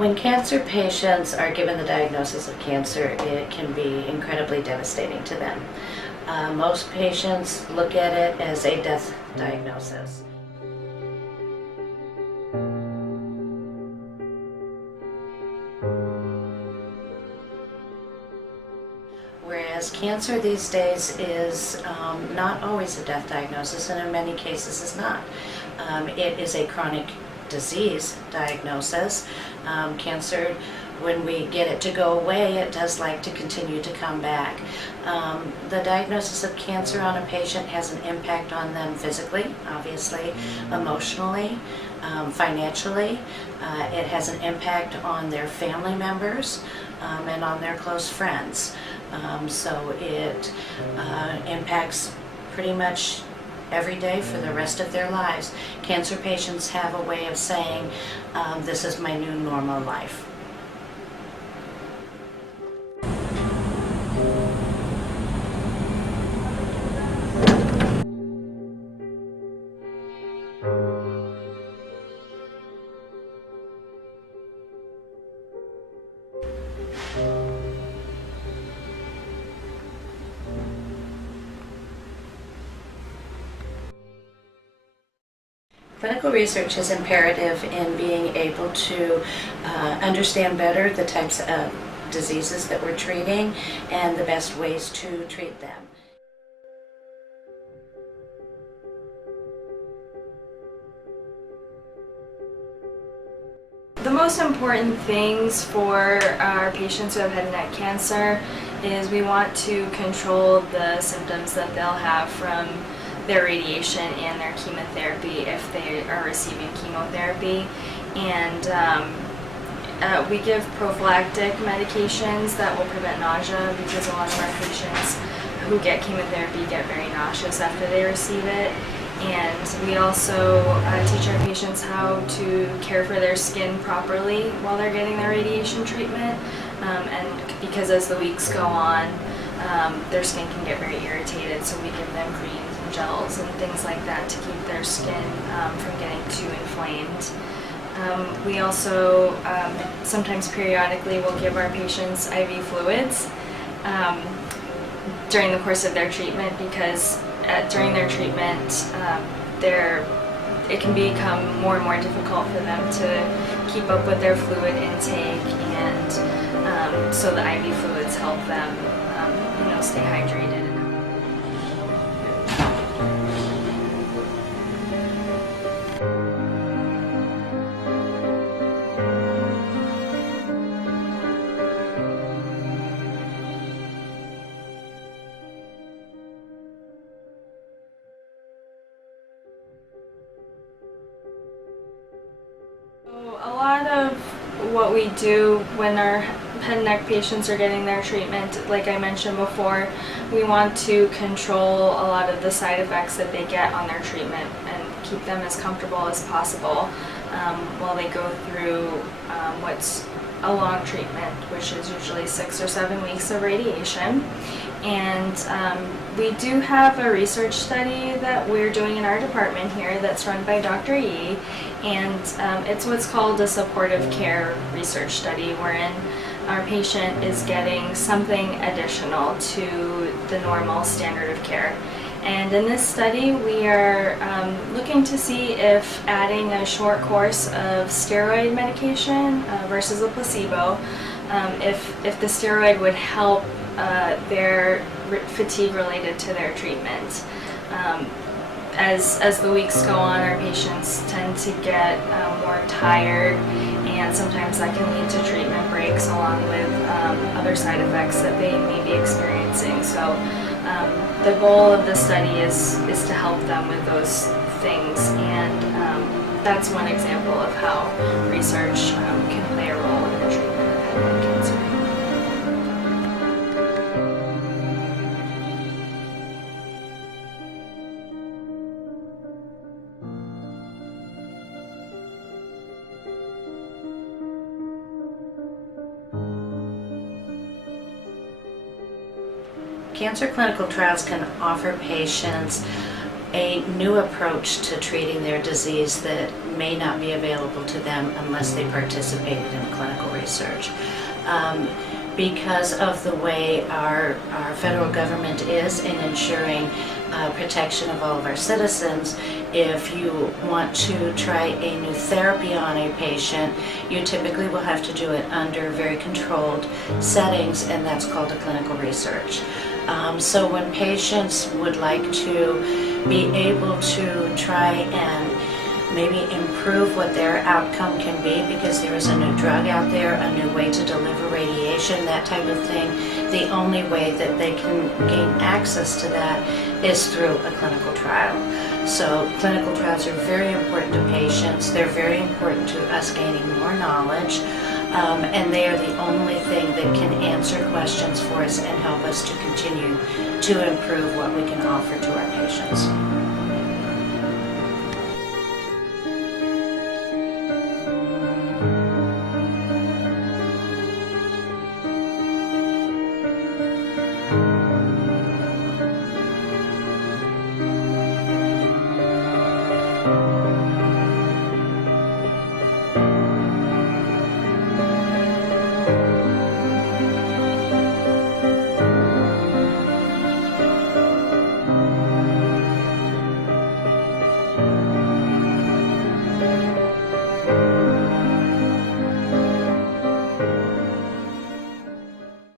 When cancer patients are given the diagnosis of cancer, it can be incredibly devastating to them. Most patients look at it as a death diagnosis. Whereas cancer these days is not always a death diagnosis, and in many cases is not. It is a chronic disease diagnosis. Cancer, when we get it to go away, it does like to continue to come back. The diagnosis of cancer on a patient has an impact on them physically, obviously, emotionally, financially. It has an impact on their family members and on their close friends. So it impacts pretty much every day for the rest of their lives. Cancer patients have a way of saying, this is my new normal life. Clinical research is imperative in being able to understand better the types of diseases that we're treating and the best ways to treat them. The most important things for our patients who have head and neck cancer is we want to control the symptoms that they'll have from their radiation and their chemotherapy if they are receiving chemotherapy. And we give prophylactic medications that will prevent nausea, because a lot of our patients who get chemotherapy get very nauseous after they receive it. And we also teach our patients how to care for their skin properly while they're getting their radiation treatment. And because as the weeks go on, their skin can get very irritated, so we give them creams and gels and things like that to keep their skin from getting too inflamed. We also sometimes periodically will give our patients IV fluids during the course of their treatment, because during their treatment it can become more and more difficult for them to keep up with their fluid intake, and so the IV fluids help them stay hydrated. A lot of what we do when our head and neck patients are getting their treatment, like I mentioned before, we want to control a lot of the side effects that they get on their treatment and keep them as comfortable as possible while they go through what's a long treatment, which is usually 6 or 7 weeks of radiation. And we do have a research study that we're doing in our department here that's run by Dr. Yi, and it's what's called a supportive care research study, wherein our patient is getting something additional to the normal standard of care. And in this study, we are looking to see if adding a short course of steroid medication versus a placebo, if the steroid would help their fatigue related to their treatment. As the weeks go on, our patients tend to get more tired, and sometimes that can lead to treatment breaks along with other side effects that they may be experiencing. So the goal of the study is to help them with those things, and that's one example of how research can play a role in the treatment of head and neck cancer. Cancer clinical trials can offer patients a new approach to treating their disease that may not be available to them unless they participated in clinical research. Because of the way our federal government is in ensuring protection of all of our citizens, if you want to try a new therapy on a patient, you typically will have to do it under very controlled settings, and that's called a clinical research. So when patients would like to be able to try and maybe improve what their outcome can be because there is a new drug out there, a new way to deliver radiation, that type of thing, the only way that they can gain access to that is through a clinical trial. So clinical trials are very important to patients. They're very important to us gaining more knowledge, and they are the only thing that can answer questions for us and help us to continue to improve what we can offer to our patients.